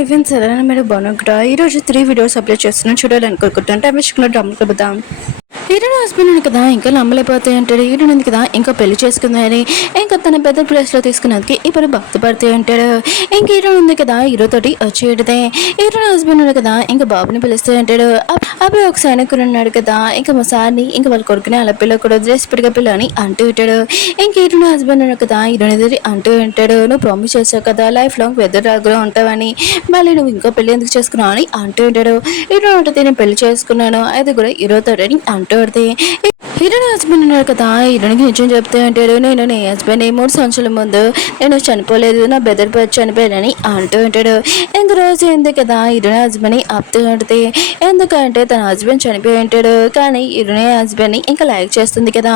Even సరైన మీరు బాగున్నా ఈరోజు 3 వీడియోస్ అప్లోడ్ చేస్తున్నాను చూడాలనుకుంటున్నాను టైం వేసుకున్న డ్రామా కలుద్దాం. హీరోయిన్ హస్బెండ్ కదా ఇంకా నమ్మలేకపోతాయి అంటాడు. హీరోయిన్ ఉంది కదా ఇంకా పెళ్లి చేసుకుందని ఇంకా తన పెద్ద ప్లేస్లో తీసుకున్నందుకు ఇప్పుడు బాధపడతాయి అంటాడు. ఇంక హీరోయిన్ ఉంది కదా హీరోతోటి వచ్చేయడదే. హీరోయిన్ హస్బెండ్ ఉన్నాడు కదా ఇంకా బాబుని పిలుస్తూ అంటాడు. అప్పుడు ఒక సైనికుడు ఉన్నాడు కదా ఇంకా మా సార్ని ఇంకా వాళ్ళ కొడుకుని అలా పిల్ల కూడా వదిలేసి పిల్ల అని అంటూ ఉంటాడు. ఇంక హీరోయిన్ హస్బెండ్ ఉన్నాడు కదా హీరోయిన్ ఎదురు అంటూ ఉంటాడు. నువ్వు ప్రామిస్ చేసావు కదా లైఫ్ లాంగ్ వెదర్ రాగులో ఉంటావని, మళ్ళీ నువ్వు ఇంకో పెళ్లి ఎందుకు చేసుకున్నావు అని అంటూ ఉంటాడు. హీరోయిన్ ఉంటుంది నేను పెళ్లి చేసుకున్నాను అది కూడా హీరోతోటి అంటూ పడితే హీరోయిన్ హస్బెండ్ ఉన్నాడు కదా హీరోయిన్కి నిజం చెప్తే అంటాడు. నేను నీ హస్బెండ్ 3 సంవత్సరాల ముందు నేను చనిపోలేదు నా బెదర్ చనిపోయానని అంటూ ఉంటాడు. ఇంక రోజు ఉంది కదా హీరోయిన్ హస్బెండ్ని ఆపుతూ ఉంటుంది. ఎందుకంటే తన హస్బెండ్ చనిపోయి ఉంటాడు కానీ హీరోయిన్ హస్బెండ్ని ఇంకా లైక్ చేస్తుంది కదా.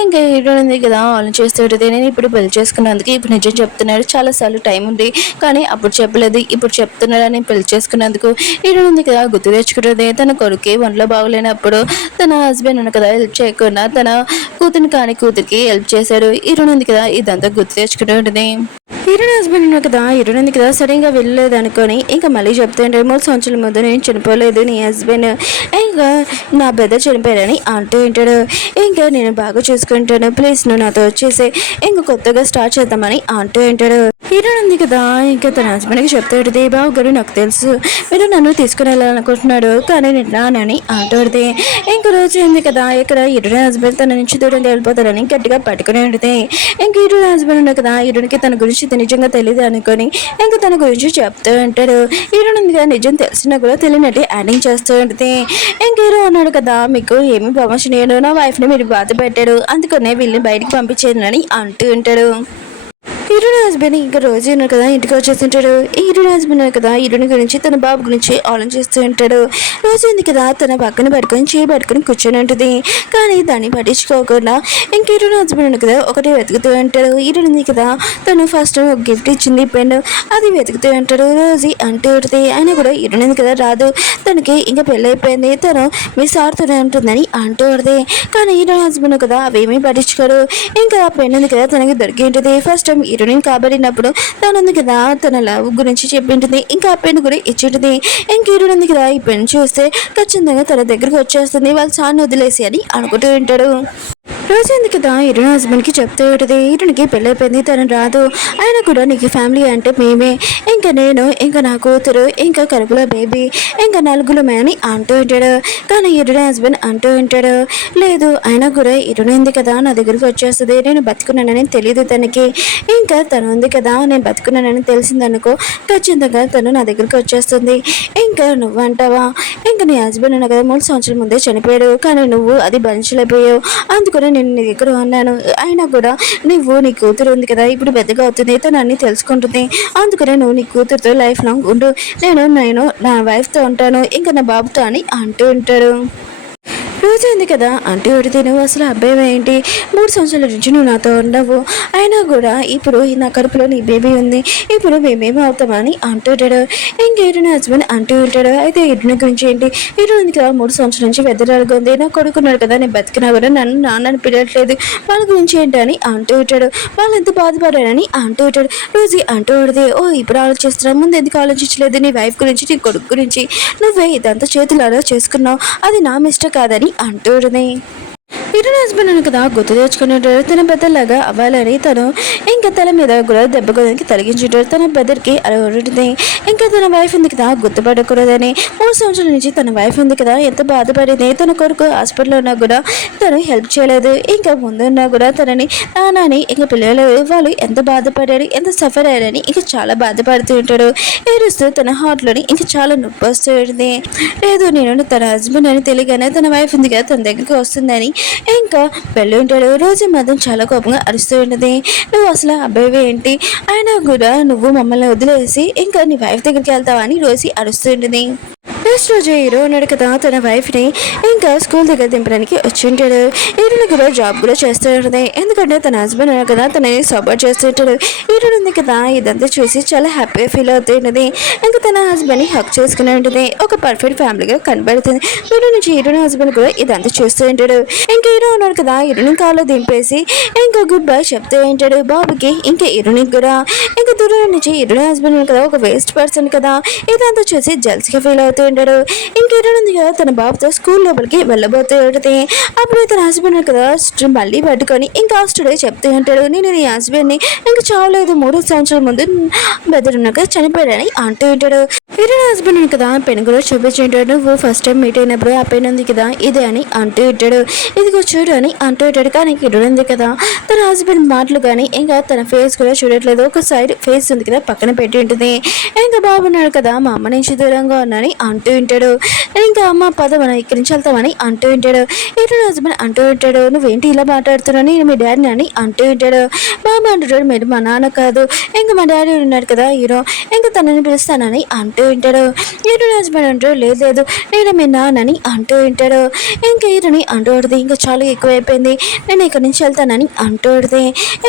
ఇంకా హీరోయిన్ ఉంది కదా ఆలోచన చేస్తూ ఉంటుంది. నేను ఇప్పుడు పెళ్లి చేసుకున్నందుకు ఇప్పుడు నిజం చెప్తున్నాడు, చాలాసార్లు టైం ఉంది కానీ అప్పుడు చెప్పలేదు ఇప్పుడు చెప్తున్నాడని పెళ్లి చేసుకున్నందుకు. హీరోయిన్ ఉంది కదా గుర్తు తెచ్చుకుంటుంది. తన కొడుకు ఒంట్లో బాగోలేనప్పుడు తన హస్బెండ్ ఉన్న కదా హెల్ప్ చేయకుండా తన కూతురికి హెల్ప్ చేశాడు. హీరోయిన్ ఉంది కదా ఇదంతా గుర్తు తెచ్చుకుంటూ ఉంటుంది. హీరోయిన్ హస్బెండ్ ఉన్నా కదా హీరోయిన్ ఉంది కదా సరిగ్గా వెళ్ళలేదు అనుకొని ఇంకా మళ్ళీ చెప్తుంటే 3 సంవత్సరాల ముందు నేను చనిపోలేదు నీ హస్బెండ్ ఇంకా నా బ్రదర్ చనిపోయారని అంటూ ఉంటాడు. ఇంకా నేను బాగా చూసుకుంటాను ప్లీజ్ నువ్వు నాతో వచ్చేసి ఇంకా కొత్తగా స్టార్ట్ చేద్దామని అంటూ ఉంటాడు. హీరోయిన్ ఉంది కదా ఇంకా తన హస్బెండ్కి చెప్తూ ఉంటుంది. బాబు గారు నాకు తెలుసు మీరు నన్ను తీసుకుని వెళ్ళాలనుకుంటున్నాడు కానీ నేను రానని అంటుంది. ఇంక రోజు ఉంది కదా ఇక్కడ హీరోయిన్ హస్బెండ్ తన నుంచి దూరంగా వెళ్ళిపోతారని గట్టిగా పట్టుకుని ఉంటుంది. ఇంక హీరోయిన్ హస్బెండ్ ఉంది కదా హీరోయిన్కి తన గురించి నిజంగా తెలియదు అనుకొని ఇంకా తన గురించి చెప్తూ ఉంటాడు. హీరోయిన్ ఉంది కదా నిజం తెలిసినా కూడా తెలియనట్టు యాడింగ్ చేస్తూ ఉంటుంది. ఇంక హీరో ఉన్నాడు కదా మీకు ఏమి ప్రమోషన్ చేయడు నా వైఫ్ని మీరు బాధ పెట్టాడు అందుకనే వీళ్ళని బయటికి పంపించేదని అంటూ ఉంటాడు. హీరోయిన్ హస్బెండ్ ఇంకా రోజు ఉన్నాడు కదా ఇంటికి వచ్చేస్తుంటాడు. హీరోయిన్ హస్బెండ్ కదా హీరోయిన్ గురించి తన బాబు గురించి ఆలోచిస్తూ ఉంటాడు. రోజు ఉంది కదా తన పక్కన పట్టుకొని పట్టుకొని కూర్చొని ఉంటుంది కానీ దాన్ని పట్టించుకోకుండా ఇంక హీరోయిన్ హస్బెండ్ కదా ఒకటి వెతుకుతూ ఉంటాడు. హీరోయిన్ ఉంది కదా తను ఫస్ట్ ఒక గిఫ్ట్ ఇచ్చింది పెన్ అది వెతుకుతూ ఉంటాడు. రోజు అంటూ ఉంటుంది అయినా కూడా హీరోయిన్ ఉంది కదా రాదు తనకి ఇంకా పెళ్ళి అయిపోయింది తను మీ సార్తోనే ఉంటుందని అంటూ ఉంటుంది. కానీ హీరోయిన్ హస్బెండ్ కదా అవేమీ పట్టించుకోడు. ఇంకా ఆ పెన్ ఉంది కదా తనకి దొరికి ఉంటుంది. ఫస్ట్ టైం హీరోయిన్ కాబడినప్పుడు తను కదా తన లవ్ గురించి చెప్పింటుంది ఇంకా ఆ పెన్ కూడా ఇచ్చింటుంది. ఇంక హీరోయిన్ ఉంది కదా ఈ పెన్ చూస్తే ఖచ్చితంగా తన దగ్గరకు వచ్చేస్తుంది వాళ్ళు సార్ని వదిలేసి అని అనుకుంటూ ఉంటాడు. రోజు ఎందుకు కదా హీరోయిన్ హస్బెండ్కి చెప్తూ ఉంటుంది. హీరోయిన్కి పెళ్ళైపోయింది తను రాదు అయినా కూడా నీకు ఫ్యామిలీ అంటే మేమే ఇంకా నేను ఇంకా నా కూతురు ఇంకా కడుపులో బేబీ ఇంకా నలుగురమే అని అంటూ ఉంటాడు. కానీ హీరోయిన్ హస్బెండ్ అంటూ ఉంటాడు లేదు అయినా కూడా హీరోయిన్ ఉంది కదా నా దగ్గరికి వచ్చేస్తుంది నేను బతుకున్నానని తెలియదు తనకి ఇంకా తను ఉంది కదా నేను బతుకున్నానని తెలిసిందనుకో ఖచ్చితంగా తను నా దగ్గరికి వచ్చేస్తుంది. ఇంకా నువ్వు అంటావా ఇంకా నీ హస్బెండ్ ఉన్నా కదా 3 సంవత్సరాల ముందే చనిపోయాడు కానీ నువ్వు అది భరించలేకపోయావు అందుకని నేను నీ దగ్గర ఉన్నాను అయినా కూడా నువ్వు నీ కూతురు ఉంది కదా ఇప్పుడు పెద్దగా అవుతుంది తను అన్ని తెలుసుకుంటుంది అందుకనే నువ్వు నీ కూతురుతో లైఫ్ లాంగ్ ఉండు నేను నా వైఫ్తో ఉంటాను ఇంకా నా బాబుతో అని అంటూ ఉంటాడు. రోజు ఉంది కదా అంటే ఉడితే నువ్వు అసలు అబ్బాయి ఏంటి 3 సంవత్సరాల నుంచి నువ్వు నాతో ఉండవు అయినా కూడా ఇప్పుడు నా కడుపులో నీ బేబీ ఉంది ఇప్పుడు మేమేమో అవుతామని అంటుంటాడు. ఇంక హీరోయిన్ హస్బెండ్ అంటూ ఉంటాడు. అయితే హీరోయిన్ గురించి ఏంటి హీరోయిన్ ఉంది కదా 3 సంవత్సరాల నుంచి వెదరాలుగా ఉంది నా కొడుకున్నాడు కదా నేను బతికినా కూడా నన్ను నాన్నని పిలవట్లేదు వాళ్ళ గురించి ఏంటని అంటూ ఉంటాడు. వాళ్ళు ఎంత బాధపడారని అంటూ ఉంటాడు. రోజు అంటూ ఉంటుంది ఓ ఇప్పుడు ఆలోచిస్తున్నా ముందు ఎందుకు ఆలోచించలేదు నీ వైఫ్ గురించి నీ కొడుకు గురించి నువ్వే ఇదంతా చేతులారా చేసుకున్నావు అది నా మిస్టేక్ కాదని అంటూ ఉంటుంది. హీరోయిన్ హస్బెండ్ అని కదా గుర్తు తెచ్చుకునేటాడు తన పెద్దలాగా అవ్వాలని తను ఇంకా తల మీద కూడా దెబ్బ కొనికి తొలగించుంటాడు. తన పెద్దరికి అలా ఉంటుంది ఇంకా తన వైఫ్ ఉంది కదా గుర్తుపడకూడదని 3 సంవత్సరాల నుంచి తన వైఫ్ ఉంది కదా ఎంత బాధపడింది తన కొడుకు హాస్పిటల్లో ఉన్నా కూడా తను హెల్ప్ చేయలేదు ఇంకా ముందున్నా కూడా తనని నాన్నని ఇంకా పిల్లలేదు వాళ్ళు ఎంత బాధపడారు ఎంత సఫర్ అయ్యారని ఇంకా చాలా బాధపడుతూ ఉంటాడు. ఏడుస్తూ తన హార్ట్లోని ఇంకా చాలా నొప్పి వస్తూ ఉంటుంది. లేదు నేను తన హస్బెండ్ అని తెలియగానే తన వైఫ్ ఉంది కదా తన దగ్గరికి వస్తుందని ఇంకా పెళ్ళి ఉంటాడు. రోజు మాత్రం చాలా కోపంగా అరుస్తూ ఉంటుంది. నువ్వు అసలు అబ్బాయి ఏంటి అయినా కూడా నువ్వు మమ్మల్ని వదిలేసి ఇంకా నీ వైఫ్ దగ్గరికి వెళ్తావా అని రోజు అరుస్తూ ఉంటుంది. నెక్స్ట్ రోజు హీరో ఉన్నాడు కదా తన వైఫ్ని ఇంకా స్కూల్ దగ్గర దింపడానికి వచ్చి ఉంటాడు. హీరోని కూడా జాబ్ కూడా చేస్తూ ఉంటుంది. ఎందుకంటే తన హస్బెండ్ ఉన్నాడు కదా తనని సపోర్ట్ చేస్తూ ఉంటాడు. హీరో ఉంది కదా ఇదంతా చూసి చాలా హ్యాపీగా ఫీల్ అవుతూ ఉంటుంది. ఇంకా తన హస్బెండ్ని హక్ చేసుకుని ఉంటుంది. ఒక పర్ఫెక్ట్ ఫ్యామిలీగా కనబడుతుంది. హీరో నుంచి హీరోని హస్బెండ్ కూడా ఇదంతా చూస్తూ ఉంటాడు. ఇంకా హీరో ఉన్నాడు కదా హీరోని కాల్లో దింపేసి ఇంకా గుడ్ బై చెప్తూ ఉంటాడు బాబుకి ఇంకా హీరోని కూడా. ఇంకా దూరం నుంచి హీరోని హస్బెండ్ కదా ఒక వేస్ట్ పర్సన్ కదా ఇదంతా చూసి జల్స్గా ఫీల్ అవుతూ ఉంటాడు. ఇంకేనుంది కదా తన బాబుతో స్కూల్ లోపలికి వెళ్ళబోతూ ఉంటుంది. అప్పుడు తన హస్బెండ్ కదా మళ్ళీ పట్టుకొని ఇంకా స్టూడే చెప్తూ ఉంటాడు నేను నీ హస్బెండ్ని ఇంకా చావలేదు 3 సంవత్సరాల ముందు బెదరున్నాక చనిపోయాడని అంటూ ఉంటాడు. హీరో హస్బెండ్ కదా పెన్ కూడా చూపించుంటాడు. నువ్వు ఫస్ట్ టైం మీట్ అయినప్పుడు ఆ పెన్ ఉంది కదా ఇదే అని అంటూ ఉంటాడు. ఇదిగో చూడు అని అంటూ ఉంటాడు. కానీ హీరో ఉంది కదా తన హస్బెండ్ మాటలు కానీ ఇంకా తన ఫేస్ కూడా చూడట్లేదు. ఒక సైడ్ ఫేస్ ఉంది కదా పక్కన పెట్టి ఉంటుంది. ఇంకా బాబున్నాడు కదా మా అమ్మ నుంచి దూరంగా ఉన్నాని అంటూ ఉంటాడు. ఇంకా అమ్మ పద మనం ఇక్కడి నుంచి వెళ్తామని అంటూ ఉంటాడు. హీరో హస్బెండ్ అంటూ ఉంటాడు నువ్వేంటి ఇలా మాట్లాడుతున్నావు నేను మీ డాడీని అని అంటూ ఉంటాడు. బాబు అంటుంటాడు మీరు మా నాన్న కాదు ఇంకా మా డాడీ ఉన్నాడు కదా హీరో ఇంకా తనని పిలుస్తానని అంటూ ఉంటాడు. హీరో హస్బెండ్ అంటాడు లేదు లేదు నేను మీ నాన్నని అంటూ ఉంటాడు. ఇంకా హీరోని అంటూ ఉంటుంది ఇంకా చాలా ఎక్కువైపోయింది నేను ఇక్కడి నుంచి వెళ్తానని అంటూ ఉంటుంది.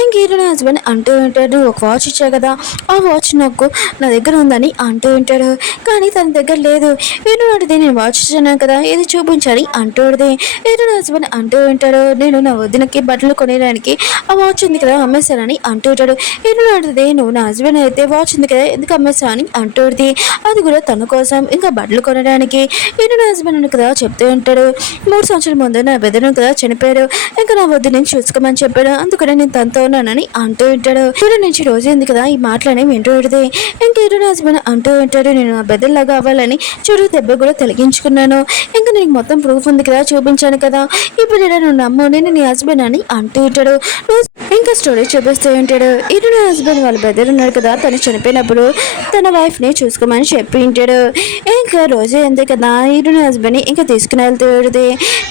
ఇంక హీరో హస్బెండ్ అంటూ ఉంటాడు ఒక వాచ్ ఇచ్చావు కదా ఆ వాచ్ నాకు నా దగ్గర ఉందని అంటూ ఉంటాడు. కానీ తన దగ్గర లేదు. హీరో అడితే నేను వాచ్ ఇచ్చాను కదా ఇది చూపించాలి అంటూ ఉంటుంది. హీరో హస్బెండ్ అంటూ ఉంటాడు నేను నా వదినకి బట్టలు కొనేయడానికి ఆ వాచ్ ఉంది కదా అమ్మేశానని అంటూ ఉంటాడు. హీరో అడితే నువ్వు నా హస్బెండ్ అయితే వాచ్ ఉంది కదా ఎందుకు అమ్మేశా అని అంటూ ఉంటుంది. అది కూడా తన కోసం ఇంకా బట్టలు కొనడానికి. హీరో హస్బెండ్ కదా చెప్తూ ఉంటాడు 3 సంవత్సరాల ముందు నా బెదరు కదా చనిపోయాడు ఇంకా నా వద్దు నేను చూసుకోమని చెప్పాడు అందుకనే నేను తనతో ఉన్నానని అంటూ ఉంటాడు. హీరో నుంచి రోజు ఉంది కదా ఈ మాటలని వింటూ ఉంటుంది. ఇంకా హీరో హస్బెండ్ అంటూ ఉంటాడు నేను నా బెదర్లాగా అవ్వాలని చూడు దెబ్బ కూడా తొలగించుకున్నాను ఇంకా నీకు మొత్తం ప్రూఫ్ ఉంది కదా చూపించాను కదా ఇప్పుడు నువ్వు నమ్ము నేను నీ హస్బెండ్ అని అంటూ ఉంటాడు. ఇంకా స్టోరీ చూపిస్తూ ఉంటాడు. హీరో హస్బెండ్ వాళ్ళ బ్రదర్ ఉన్నాడు కదా తను చనిపోయినప్పుడు తన వైఫ్ ని చూసుకోమని చెప్పి ఉంటాడు. ఇంకా రోజు ఉంది కదా హీరో హస్బెండ్ ఇంకా తీసుకుని వెళ్తూ ఉంటుంది.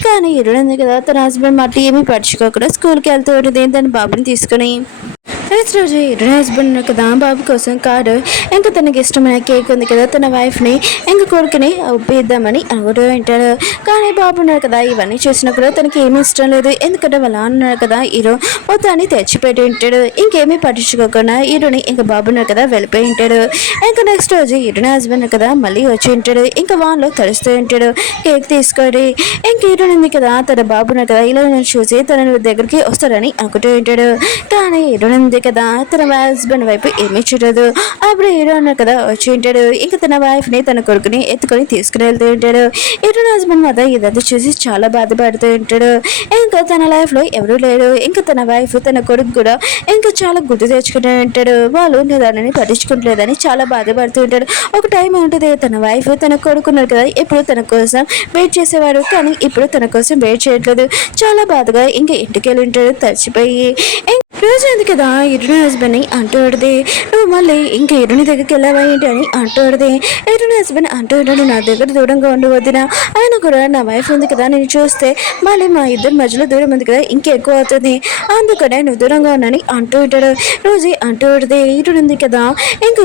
కానీ హీరో ఉంది కదా తన హస్బెండ్ మాట ఏమీ పడుచుకోకుండా స్కూల్కి వెళ్తూ ఉంటుంది తన బాబుని తీసుకుని. నెక్స్ట్ రోజు హీరో హస్బెండ్ కదా బాబు కోసం కారు ఇంకా తనకి ఇష్టమైన కేక్ ఉంది కదా తన వైఫ్ని ఇంకా కొడుకుని ఒప్పిద్దామని అనుకుంటూ ఉంటాడు. కానీ బాబు ఉన్నాడు కదా ఇవన్నీ చూసినప్పుడు తనకి ఏమీ ఇష్టం లేదు. ఎందుకంటే వాళ్ళ అన్నాడు కదా హీరో మొత్తాన్ని తెచ్చిపెట్టి ఉంటాడు. ఇంకేమీ పట్టించుకోకుండా హీరోని ఇంకా బాబు ఉన్నాడు కదా వెళ్ళిపోయి ఉంటాడు. ఇంకా నెక్స్ట్ రోజు హీరోని హస్బెండ్ కదా మళ్ళీ వచ్చి ఉంటాడు. ఇంకా వాళ్ళలో తడుస్తూ ఉంటాడు కేక్ తీసుకొని. ఇంక హీరోని ఉంది కదా తన బాబు ఉన్నాడు కదా ఇలా చూసి తన దగ్గరికి వస్తాడని అనుకుంటూ ఉంటాడు. కానీ హీరోని కదా తన హస్బెండ్ వైపు ఏమీ చూడదు. అప్పుడు హీరో అన్నాడు కదా వచ్చి ఉంటాడు. ఇంకా తన వైఫ్ ని తన కొడుకుని ఎత్తుకొని తీసుకుని వెళ్తూ ఉంటాడు. హీరో హస్బెండ్ మాత్రం ఇదంతా చూసి చాలా బాధపడుతూ ఉంటాడు. ఇంకా తన లైఫ్ లో ఎవరూ లేరు. ఇంకా తన వైఫ్ తన కొడుకు కూడా ఇంకా చాలా గుర్తు తెచ్చుకుంటూ ఉంటాడు. వాళ్ళు దానిని పట్టించుకుంటలేదని చాలా బాధపడుతూ ఉంటాడు. ఒక టైం ఉంటుంది తన వైఫ్ తన కొడుకున్నారు కదా ఎప్పుడు తన కోసం వెయిట్ చేసేవాడు కానీ ఇప్పుడు తన కోసం వెయిట్ చేయట్లేదు. చాలా బాధగా ఇంకా ఇంటికి వెళ్ళి ఉంటాడు తచ్చిపోయి. రోజు ఉంది కదా హీరోని హస్బెండ్ ని అంటూ ఉంటుంది నువ్వు మళ్ళీ ఇంకా హీరోని దగ్గరికి వెళ్ళావా ఏంటి అని అంటూ ఉంటుంది. హీరోని హస్బెండ్ అంటూ ఉంటాడు నా దగ్గర దూరంగా ఉండవద్దునా ఆయన కూడా నా వైఫ్ ఉంది కదా నేను చూస్తే మళ్ళీ మా ఇద్దరి మధ్యలో దూరం ఉంది కదా ఇంకెక్కువ అవుతుంది అందుకనే నువ్వు దూరంగా ఉన్నాని అంటూ ఉంటాడు. రోజు అంటూ ఉంటుంది హీరోని ఉంది కదా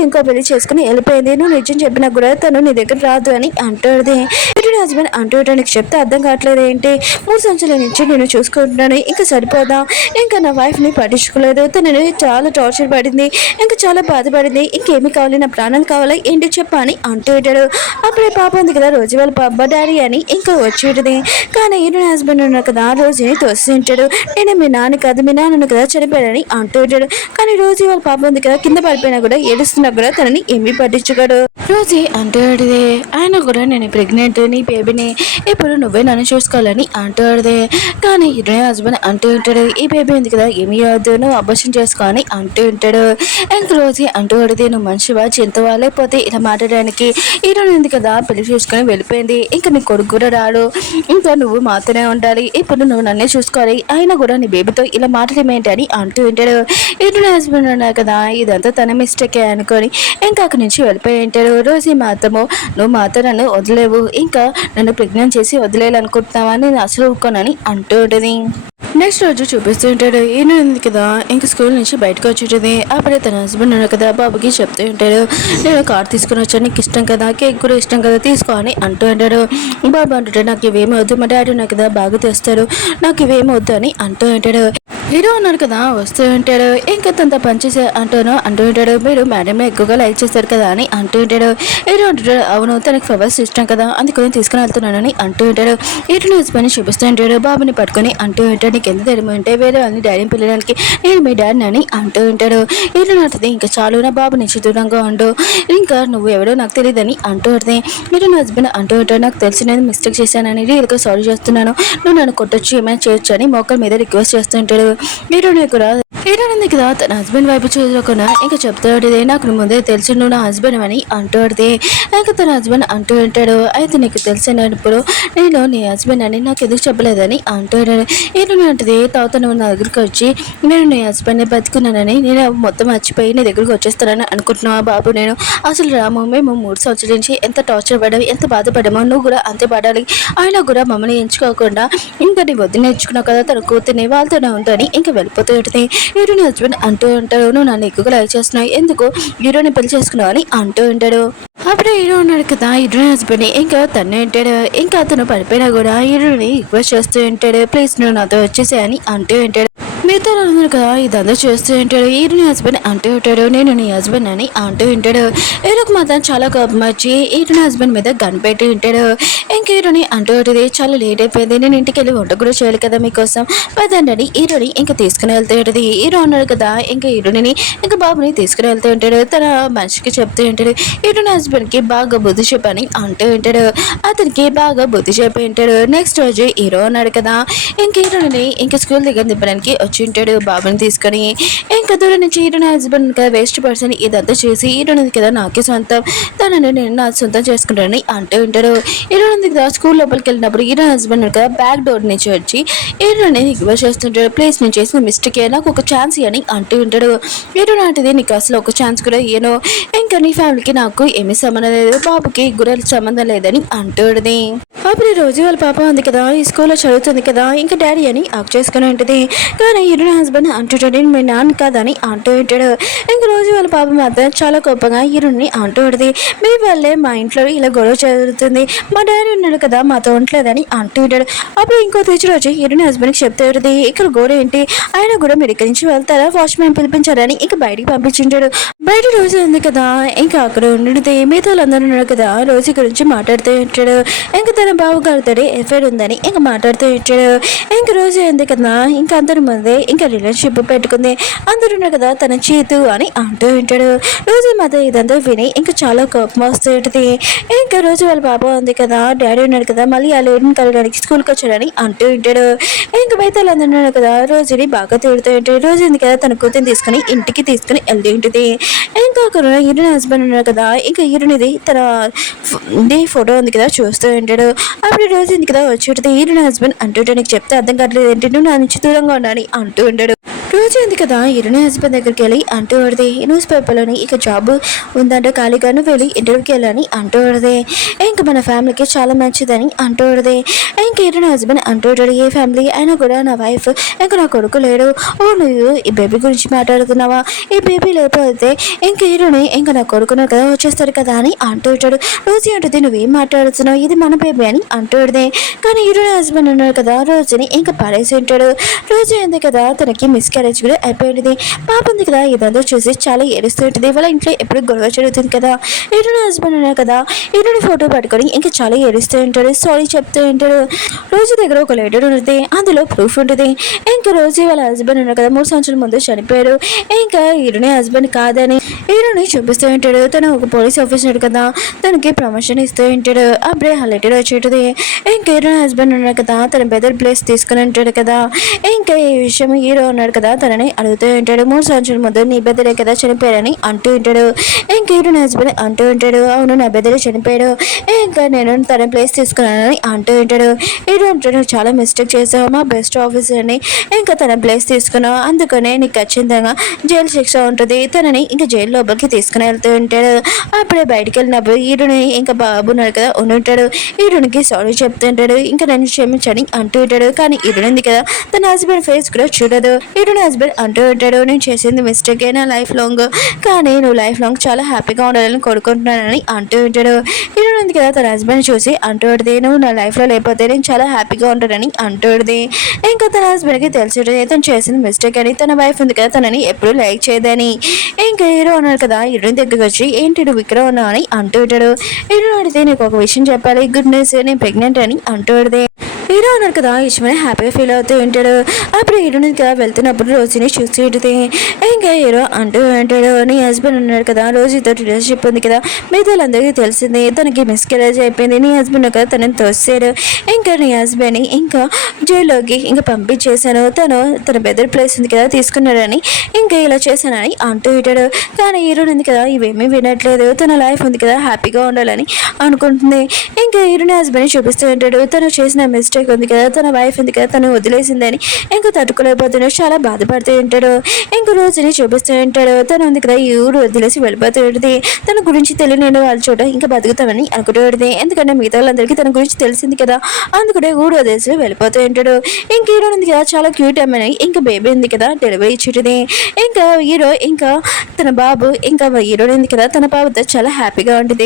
ఇంకో పెళ్లి చేసుకుని వెళ్ళిపోయింది నువ్వు నిజం చెప్పినా కూడా తను నీ దగ్గర రాదు అని అంటూ ఉంటుంది. హీరోని హస్బెండ్ అంటూ నీకు చెప్తే అర్థం కావట్లేదు ఏంటి 3 సంవత్సరాల నుంచి నేను చూసుకుంటున్నాను ఇంకా సరిపోదా ఇంకా నా వైఫ్ ని పట్టించుకోలేదు తనని చాలా టార్చర్ పడింది ఇంకా చాలా బాధపడింది ఇంకేమి కావాలి నా ప్రాణాలు కావాలి ఏంటి చెప్పా అని అంటూ ఉంటాడు. అప్పుడే పాప ఉంది కదా రోజు వాళ్ళ పాప డాడీ అని ఇంకా వచ్చి ఉంటుంది. కానీ హీరో హస్బెండ్ ఉన్నాడు కదా రోజుని తోసి ఉంటాడు నేను మీ నాన్న కాదు మీ నాన్నను కదా చనిపోయాడని అంటూ ఉంటాడు. కానీ రోజు వాళ్ళ పాప ఉంది కదా కింద పడిపోయినా కూడా ఏడుస్తున్నా కూడా తనని ఏమీ పట్టించుకోడు. రోజు అంటూ ఆయన కూడా నేను ప్రెగ్నెంట్ నీ బేబీని ఇప్పుడు నువ్వే నన్ను చూసుకోవాలని అంటూ కానీ హీరో హస్బెండ్ అంటూ ఉంటాడు ఈ బేబీ ఉంది కదా ఏమి అవద్దు నువ్వు అబర్షన్ చేసుకో అని అంటూ ఉంటాడు. ఇంక రోజు అంటూ నువ్వు మనిషివా చింతవా లేకపోతే ఇలా మాట్లాడడానికి హీరో ఉంది కదా పెళ్లి చేసుకొని వెళ్ళిపోయింది ఇంకా నీ కొడుకు కూడా రాడు ఇంకా నువ్వు మాత్రమే ఉండాలి ఇప్పుడు నువ్వు నన్నే చూసుకోవాలి అయినా కూడా నీ బేబీతో ఇలా మాట్లాడమేంటి అని అంటూ ఉంటాడు. హీరో హస్బెండ్ ఉన్నారు కదా ఇదంతా తన మిస్టేకే అనుకొని ఇంకా అక్కడి నుంచి వెళ్ళిపోయి ఉంటాడు. రోజు మాత్రము నువ్వు మాత్రం నన్ను వదిలేవు ఇంకా నన్ను ప్రెగ్నెంట్ చేసి వదిలేయాలనుకుంటున్నావా నేను అసలు ఊరుకోనని అంటూ ఉంటుంది. నెక్స్ట్ రోజు చూపిస్తూ ఉంటాడు. ఈయన ఉంది కదా ఇంకా స్కూల్ నుంచి బయటకు వచ్చేటది. అప్పుడే తన హస్బెండ్ ఉన్నాడు కదా బాబుకి చెప్తూ ఉంటాడు, నేను కార్ తీసుకుని వచ్చాను, నీకు ఇష్టం కదా, కేక్ కూడా ఇష్టం కదా, తీసుకో అని అంటూ ఉంటాడు. బాబు అంటుంటే నాకు ఇవేమి వద్దు, మా డాడీ నాకు కదా బాగా తెస్తాడు, నాకు ఇవేమి వద్దు అని అంటూ ఉంటాడు. హీరో ఉన్నాడు కదా వస్తూ ఉంటాడు. ఇంకా తనతో పనిచేసే అంటూ ఉంటాడు, మీరు మేడం ఎక్కువగా లైక్ చేస్తారు కదా అని అంటూ ఉంటాడు. హీరో అంటాడు, అవును తనకి ఫ్లవర్స్ ఇష్టం కదా అందుకని తీసుకుని వెళ్తున్నానని అంటూ ఉంటాడు. హీరో హస్బెండ్ చూపిస్తూ ఉంటాడు, బాబుని పట్టుకొని అంటూ ఉంటాడు, నీకు ఎంత ధైర్యం ఉంటే వేరే వాళ్ళని డాడీని పిల్లడానికి, నేను మీ డాడీని అని అంటూ ఉంటాడు. హీరో అంటది, ఇంకా చాలు నా బాబు నుంచి దూరంగా ఉండు, ఇంకా నువ్వు ఎవడో నాకు తెలియదని అంటూ ఉంటుంది. మీరు నా హస్బెండ్ అంటూ ఉంటాడు, నాకు తెలిసి నేను మిస్టేక్ చేశానని రియల్గా సారీ చేస్తున్నాను, నువ్వు నన్ను కొట్టొచ్చు ఏమైనా చేయొచ్చు అని మోకల మీద రిక్వెస్ట్ చేస్తూ ఉంటాడు. హీరో ఉంది కదా తన హస్బెండ్ వైపు చూడకుండా ఇంకా చెప్తాడు, నాకు ముందే తెలిసి నువ్వు నా హస్బెండ్ అని అంటూ ఉంటుంది. ఇంకా తన హస్బెండ్ అంటూ ఉంటాడు, అయితే నీకు తెలిసినప్పుడు నేను నీ హస్బెండ్ అని నాకు ఎందుకు చెప్పలేదని అంటూ ఉంటాడు. హీరో అంటది, తర్వాత నువ్వు నా దగ్గరికి వచ్చి నేను నీ హస్బెండ్ని బతుకున్నానని నేను మొత్తం మర్చిపోయి నీ దగ్గరికి వచ్చేస్తానని అనుకుంటున్నావా బాబు, నేను అసలు రాము మేము 3 సంవత్సరాల నుంచి ఎంత టార్చర్ పడ్డాము, ఎంత బాధపడ్డామో నువ్వు కూడా అంతే పడాలి, ఆయన కూడా మమ్మల్ని ఎంచుకోకుండా ఇంకా నీ వద్దు నేర్చుకున్నావు కదా తన కూతుర్ని వాళ్ళతోనే ఉందని ఇంకా వెళ్ళిపోతూ ఉంటుంది. హీరోని హస్బెండ్ అంటూ ఉంటాడు, నువ్వు నన్ను ఎక్కువగా లైక్ చేస్తున్నావు, ఎందుకు హీరోని పెళ్లి చేసుకున్నావు అని అంటూ ఉంటాడు. అప్పుడే హీరో ఉన్నాడు కదా హీరోని హస్బెండ్ ఇంకా తన్నే ఉంటాడు. ఇంకా అతను పడిపోయినా కూడా హీరోని రిక్వెస్ట్ చేస్తూ ఉంటాడు, ప్లీజ్ నువ్వు నాతో వచ్చేసే అని అంటూ ఉంటాడు. మిగతా ఉన్నారు కదా ఇదంతా చేస్తూ ఉంటాడు. హీరోని హస్బెండ్ అంటూ ఉంటాడు, నేను నీ హస్బెండ్ అని అంటూ ఉంటాడు. హీరోకి మాత్రం చాలా కోపం వచ్చి హీరోని హస్బెండ్ మీద గన్ పెట్టి ఉంటాడు. ఇంకా హీరోని అంటూ ఉంటుంది, చాలా లేట్ అయిపోయింది, నేను ఇంటికి వెళ్ళి వంట కూడా చేయాలి కదా మీకోసం పదండి హీరోని ఇంకా తీసుకుని వెళ్తూ ఉంటుంది. హీరో ఉన్నాడు కదా ఇంకా హీరోని ఇంకా బాబుని తీసుకుని వెళ్తూ ఉంటాడు. తన మనిషికి చెప్తూ ఉంటాడు, హీరోని హస్బెండ్కి బాగా బుద్ధి చెప్పని అంటూ ఉంటాడు. అతనికి బాగా బుద్ధి చెప్పి ఉంటాడు. నెక్స్ట్ రోజు హీరో ఉన్నాడు కదా ఇంకా హీరోని ఇంకా స్కూల్ దగ్గర దింపడానికి వచ్చి ఉంటాడు బాబుని తీసుకొని. ఇంకా దూరం నుంచి హీరోని హస్బెండ్ కదా వేస్ట్ పర్సన్ ఇదంతా చేసి హీరోని కదా నాకే సొంతం, తనని నేను నా సొంతం చేసుకుంటానని అంటూ ఉంటాడు. హీరోని కదా స్కూల్ లోపలికి వెళ్ళినప్పుడు హీరోని హస్బెండ్ కదా బ్యాక్ డోర్ నుంచి వచ్చి హీరోని రిక్వెస్ట్ చేస్తుంటాడు, ప్లీజ్ నేను చేసిన మిస్టేక్ నాకు ఒక ఛాన్స్ అని అంటూ ఉంటాడు. హీరో నాటిది నీకు అసలు ఒక ఛాన్స్ కూడా ఇయ్యను, ఇంకా నీ ఫ్యామిలీకి నాకు ఏమీ సంబంధం లేదు, బాబుకి గుర్రెలు సంబంధం లేదని అంటుంది. అప్పుడు రోజు వాళ్ళ పాప ఉంది కదా ఈ స్కూల్లో చదువుతుంది కదా ఇంకా డాడీ అని ఆక్ చేసుకుని ఉంటుంది. కానీ హీరోని హస్బెండ్ అంటుంటాడు, మీ నాన్న కాదని అంటూ ఉంటాడు. ఇంకా రోజు వాళ్ళ పాప మాత్రం చాలా కోపంగా హీరోని అంటూ ఉంటుంది, మీ వల్లే మా ఇంట్లో ఇలా గొడవ జరుగుతుంది, మా డాడీ ఉన్నాడు కదా మాతో ఉండలేదని అంటూ ఉంటాడు. అప్పుడు ఇంకో టీచర్ వచ్చి హీరోని హస్బెండ్కి చెప్తూ ఉంటుంది, ఇక్కడ గొడవ ఏంటి, ఆయన కూడా మీరు ఇక్కడి నుంచి వెళ్తారా, వాచ్మెన్ పిలిపించారని ఇంకా బయటికి పంపించుంటాడు. బయట రోజు ఉంది కదా ఇంకా అక్కడ ఉండితే మిగతా వాళ్ళందరూ ఉన్నాడు కదా రోజు గురించి మాట్లాడుతూ ఉంటాడు. ఇంకా తన బావగారితో ఎఫైర్ ఉందని ఇంకా మాట్లాడుతూ ఉంటాడు. ఇంకా రోజు ఉంది కదా ఇంకా అందరి ముందే ఇంకా రిలేషన్షిప్ పెట్టుకుంది, అందరూ ఉన్నారు కదా తన చేతు అని అంటూ ఉంటాడు. రోజు మాత్రం ఇదంతా విని ఇంకా చాలా కోపం వస్తూ ఉంటుంది. ఇంకా రోజు వాళ్ళ బాబా ఉంది కదా డాడీ ఉన్నాడు కదా మళ్ళీ ఆ లేడీని కలవడానికి స్కూల్కి వచ్చాడని అంటూ ఉంటాడు. ఇంకా మిగతా వాళ్ళందరూ ఉన్నారు కదా రోజుని బాగా తిడుతూ ఉంటాడు. రోజు ఉంది కదా తన కూతురు తీసుకుని ఇంటికి తీసుకుని వెళ్తూ ఉంటుంది. ఇంకా అక్కడ హీరోని హస్బెండ్ ఉన్నాడు కదా ఇంకా హీరోనిది తన ఫోటో ఉంది కదా చూస్తూ ఉంటాడు. అప్పుడు రోజు ఉంది కదా వచ్చి ఉంటుంది. హీరోని హస్బెండ్ అంటుంటే నీకు చెప్తే అర్థం కావట్లేదు ఏంటి, నువ్వు నా నుంచి దూరంగా ఉండాలి అంటూ ఉంటాడు. రోజు ఉంది కదా హీరోని హస్బెండ్ దగ్గరికి వెళ్ళి అంటూ పడితే న్యూస్ పేపర్లోని ఇక జాబ్ ఉందంటే ఖాళీగాను వెళ్ళి ఇంటర్వ్యూకి వెళ్ళని అంటూ పడితే ఇంకా మన ఫ్యామిలీకి చాలా మంచిదని అంటూ పడితే ఇంకా హీరోని హస్బెండ్ అంటూ ఉంటాడు, ఏ ఫ్యామిలీ అయినా కూడా నా వైఫ్ ఇంకా నా కొడుకు లేడు, ఓ నువ్వు ఈ బేబీ గురించి మాట్లాడుతున్నావా, ఈ బేబీ లేకపోతే ఇంకా హీరోని ఇంకా నా కొడుకున్నారు కదా వచ్చేస్తాడు కదా అని అంటూ ఉంటాడు. రోజు అంటుంది నువ్వేం మాట్లాడుతున్నావు, ఇది మన బేబీ అని అంటూ ఉంటుంది. కానీ హీరోని హస్బెండ్ ఉన్నాడు కదా రోజుని ఇంకా పడేసి ఉంటాడు. రోజు ఉంది కదా తనకి మిస్క్యారేజ్ కూడా అయిపోయింది. పాప ఉంది కదా ఇదంతా చూసి చాలా ఏడుస్తూ ఉంటుంది. వాళ్ళ ఇంట్లో ఎప్పుడు గొడవ జరుగుతుంది కదా. హీరోని హస్బెండ్ ఉన్నాడు కదా హీరోని ఫోటో పట్టుకొని ఇంకా చాలా ఏడుస్తూ ఉంటాడు, సారీ చెప్తూ ఉంటాడు. రోజు దగ్గర ఒక లెటర్ ఉంటుంది, అందులో ప్రూఫ్ ఉంటుంది. ఇంకా రోజు వాళ్ళ హస్బెండ్ ఉన్నాడు కదా 3 సంవత్సరాల ముందు చనిపోయాడు, ఇంకా హీరోని హస్బెండ్ కాదని హీరోని చూపిస్తూ ఉంటాడు. తను ఒక పోలీస్ ఆఫీసర్ కదా తనకి ప్రమోషన్ ఇస్తూ ఉంటాడు. అప్పుడే ఆ లెటర్ వచ్చేటది. ఇంకా హీరోని హస్బెండ్ ఉన్నాడు కదా తన బెదర్ ప్లేస్ తీసుకుని ఉంటాడు కదా. ఇంకా ఈ విషయం హీరో ఉన్నాడు కదా కదా తనని అడుగుతూ ఉంటాడు. 3 సంవత్సరాల ముందు నీ బెదరే కదా చనిపోయారని అంటూ ఉంటాడు. ఇంకా హీరోయిన్ హస్బెండ్ అంటూ ఉంటాడు, అవును నా బెదరే చనిపోయాడు, ఇంకా నేను తన ప్లేస్ తీసుకున్నానని అంటూ ఉంటాడు. హీరో అంటాడు, చాలా మిస్టేక్ చేసావు, మా బెస్ట్ ఆఫీసర్ని ఇంకా తన ప్లేస్ తీసుకున్నావు, అందుకనే నీకు ఖచ్చితంగా జైలు శిక్ష ఉంటుంది, తనని ఇంకా జైలు లోపలికి తీసుకుని వెళ్తూ ఉంటాడు. అప్పుడే బయటికి వెళ్ళినప్పుడు హీరోని ఇంకా బాబు ఉన్నాడు కదా ఉంటాడు. హీరోనికి సారీ చెప్తుంటాడు, ఇంకా నన్ను క్షమించని అంటూ ఉంటాడు. కానీ హీరోయిన్ ఉంది కదా తన హస్బెండ్ ఫేస్ కూడా చూడదు. హీరోయిన్ హస్బెండ్ అంటూ ఉంటాడు, నేను చేసింది మిస్టేక్ అయినా లైఫ్ లాంగ్, కానీ నువ్వు లైఫ్ లాంగ్ చాలా హ్యాపీగా ఉండాలని కోరుకుంటున్నానని అంటూ ఉంటాడు. హీరోయిన్ ఉంది కదా తన హస్బెండ్ చూసి అంటూ ఉంటుంది, నువ్వు నా లైఫ్లో లేకపోతే నేను చాలా హ్యాపీగా ఉంటానని అంటూ ఉంటుంది. ఇంకా తన హస్బెండ్కి తెలిసి ఉంటుంది తను చేసింది మిస్టేక్ అని, తన వైఫ్ ఉంది కదా తనని ఎప్పుడు లైక్ చేయదని. ఇంకా హీరో అన్నాడు కదా హీరోయిన్ దగ్గరికి వచ్చి, ఏంటి నువ్వు ఇక్కడ ఉన్నావు అని అంటూ ఉంటాడు. హీరో అడిగితే నీకు ఒక విషయం చెప్పాలి, గుడ్ న్యూస్, నేను ప్రెగ్నెంట్ అని అంటూ ఉంటుంది. హీరో అన్నాడు కదా ఇష్టమని హ్యాపీగా ఫీల్ అవుతూ ఉంటాడు. అప్పుడు హీరోని కదా వెళ్తున్నప్పుడు రోజుని చూసి ఉంటుంది. ఇంకా హీరో అంటూ ఉంటాడు, నీ హస్బెండ్ ఉన్నాడు కదా రోజుతో రిలేషన్షిప్ ఉంది కదా, మిగతా వాళ్ళందరికీ తెలిసింది, తనకి మిస్కెరేజ్ అయిపోయింది, నీ హస్బెండ్ కదా తనని తోసాడు, ఇంకా నీ హస్బెండ్ని ఇంకా జైల్లోకి ఇంకా పంపించేశాను, తన బెదర్ ప్లేస్ ఉంది కదా తీసుకున్నాడని ఇంకా ఇలా చేశానని అంటూ ఉంటాడు. కానీ హీరోని ఉంది కదా ఇవేమీ వినట్లేదు, తన లైఫ్ ఉంది కదా హ్యాపీగా ఉండాలని అనుకుంటుంది. ఇంకా హీరోని హస్బెండ్ చూపిస్తూ ఉంటాడు, తను చేసిన మిస్టేక్ ఉంది కదా, తన వైఫ్ ఉంది కదా తను వదిలేసిందని ఇంకా తట్టుకోలేకపోతున్నాడు, చాలా బాధపడుతూ ఉంటాడు. ఇంకో రోజుని చూపిస్తూ ఉంటాడు, తను ఉంది కదా ఈ ఊరు వదిలేసి వెళ్ళిపోతూ ఉంటుంది, తన గురించి తెలియని వాళ్ళ చోట ఇంకా బతుకుతామని అనుకుంటూ ఉంటుంది, ఎందుకంటే మిగతా వాళ్ళందరికీ తన గురించి తెలిసింది కదా, అందుకనే ఊరు వదిలేసి వెళ్ళిపోతూ ఉంటాడు. ఇంక హీరో ఉంది కదా చాలా క్యూట్ అమ్మని ఇంకా బేబీ ఉంది కదా డెలివరీ ఇచ్చేటిది. ఇంకా హీరో ఇంకా తన బాబు ఇంకా హీరో ఉంది కదా తన బాబుతో చాలా హ్యాపీగా ఉంటుంది.